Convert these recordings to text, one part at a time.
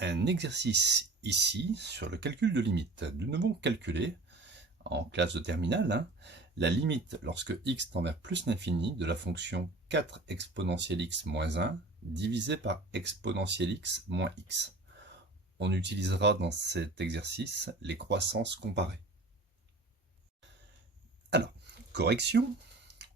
un exercice ici sur le calcul de limite. Nous devons calculer, en classe de terminale, la limite lorsque x tend vers plus l'infini de la fonction 4 exponentielle x moins 1 divisé par exponentielle x moins x. On utilisera dans cet exercice les croissances comparées. Alors, correction,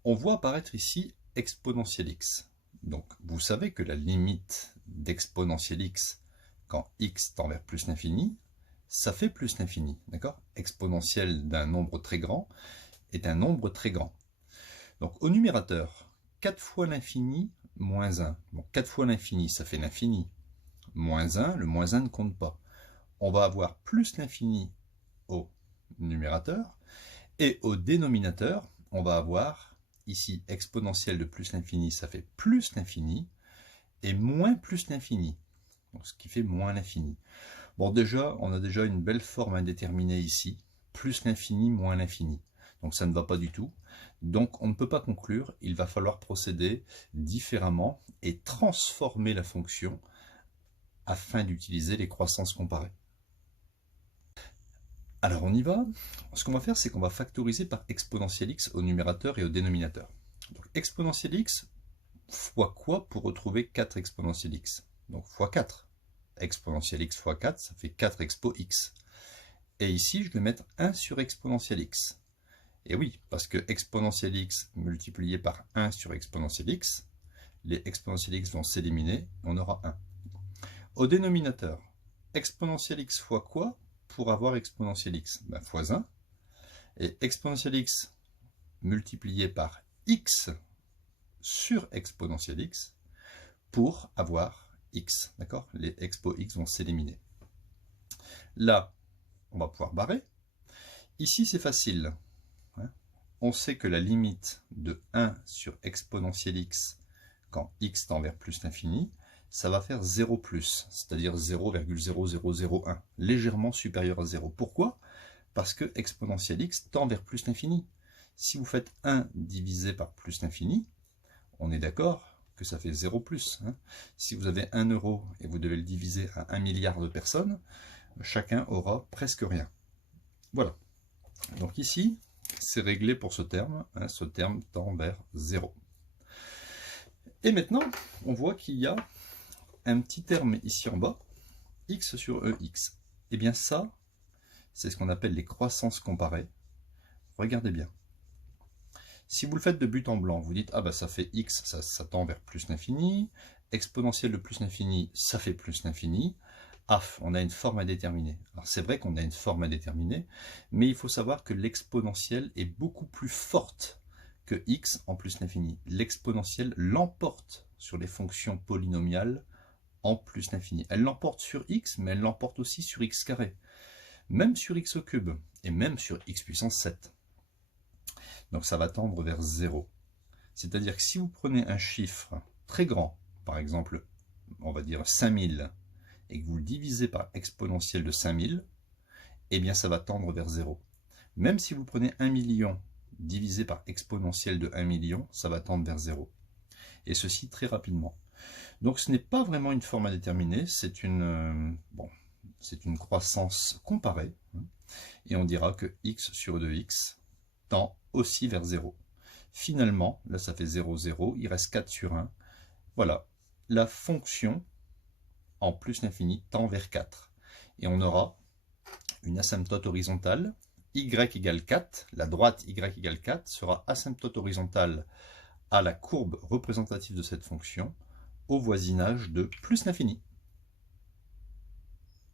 on voit apparaître ici exponentielle x. Donc, vous savez que la limite d'exponentielle x quand x tend vers plus l'infini, ça fait plus l'infini, d'accord? Exponentielle d'un nombre très grand est un nombre très grand. Donc, au numérateur, 4 fois l'infini moins 1. Donc, 4 fois l'infini, ça fait l'infini. Moins 1, le moins 1 ne compte pas. On va avoir plus l'infini au numérateur. Et au dénominateur, on va avoir ici exponentielle de plus l'infini, ça fait plus l'infini. Et moins plus l'infini. Ce qui fait moins l'infini. Bon, déjà, on a déjà une belle forme indéterminée ici. Plus l'infini, moins l'infini. Donc ça ne va pas du tout. Donc on ne peut pas conclure. Il va falloir procéder différemment et transformer la fonction afin d'utiliser les croissances comparées. Alors on y va. Ce qu'on va faire, c'est qu'on va factoriser par exponentielle x au numérateur et au dénominateur. Donc exponentielle x fois quoi pour retrouver 4 exponentielle x? Donc fois 4. Exponentielle x fois 4, ça fait 4 expo x. Et ici, je vais mettre 1 sur exponentielle x. Et oui, parce que exponentielle x multiplié par 1 sur exponentielle x, les exponentielles x vont s'éliminer, on aura 1. Au dénominateur, exponentielle x fois quoi pour avoir exponentielle x? Ben, fois 1. Et exponentielle x multiplié par x sur exponentielle x pour avoir x, d'accord? Les expo x vont s'éliminer. Là, on va pouvoir barrer. Ici, c'est facile. On sait que la limite de 1 sur exponentielle x quand x tend vers plus l'infini, ça va faire 0 plus, c'est-à-dire 0,0001, légèrement supérieur à 0. Pourquoi? Parce que exponentielle x tend vers plus l'infini. Si vous faites 1 divisé par plus l'infini, on est d'accord que ça fait 0 plus. Si vous avez 1 euro et vous devez le diviser à 1 milliard de personnes, chacun aura presque rien. Voilà. Donc ici, c'est réglé pour ce terme. Ce terme tend vers 0. Et maintenant, on voit qu'il y a un petit terme ici en bas, x sur ex. Et bien ça, c'est ce qu'on appelle les croissances comparées. Regardez bien. Si vous le faites de but en blanc, vous dites, ah ben ça fait x, ça tend vers plus l'infini, exponentielle de plus l'infini, ça fait plus l'infini, on a une forme indéterminée. Alors c'est vrai qu'on a une forme indéterminée, mais il faut savoir que l'exponentielle est beaucoup plus forte que x en plus l'infini. L'exponentielle l'emporte sur les fonctions polynomiales en plus l'infini. Elle l'emporte sur x, mais elle l'emporte aussi sur x carré, même sur x au cube, et même sur x puissance 7. Donc ça va tendre vers 0. C'est-à-dire que si vous prenez un chiffre très grand, par exemple, on va dire 5000, et que vous le divisez par exponentielle de 5000, eh bien ça va tendre vers 0. Même si vous prenez 1 million divisé par exponentielle de 1 million, ça va tendre vers 0. Et ceci très rapidement. Donc ce n'est pas vraiment une forme indéterminée, c'est une croissance comparée. Et on dira que x sur 2x tend aussi vers 0. Finalement, là ça fait 0, 0, il reste 4 sur 1. Voilà, la fonction en plus l'infini tend vers 4. Et on aura une asymptote horizontale, y égale 4, la droite y égale 4 sera asymptote horizontale à la courbe représentative de cette fonction au voisinage de plus l'infini.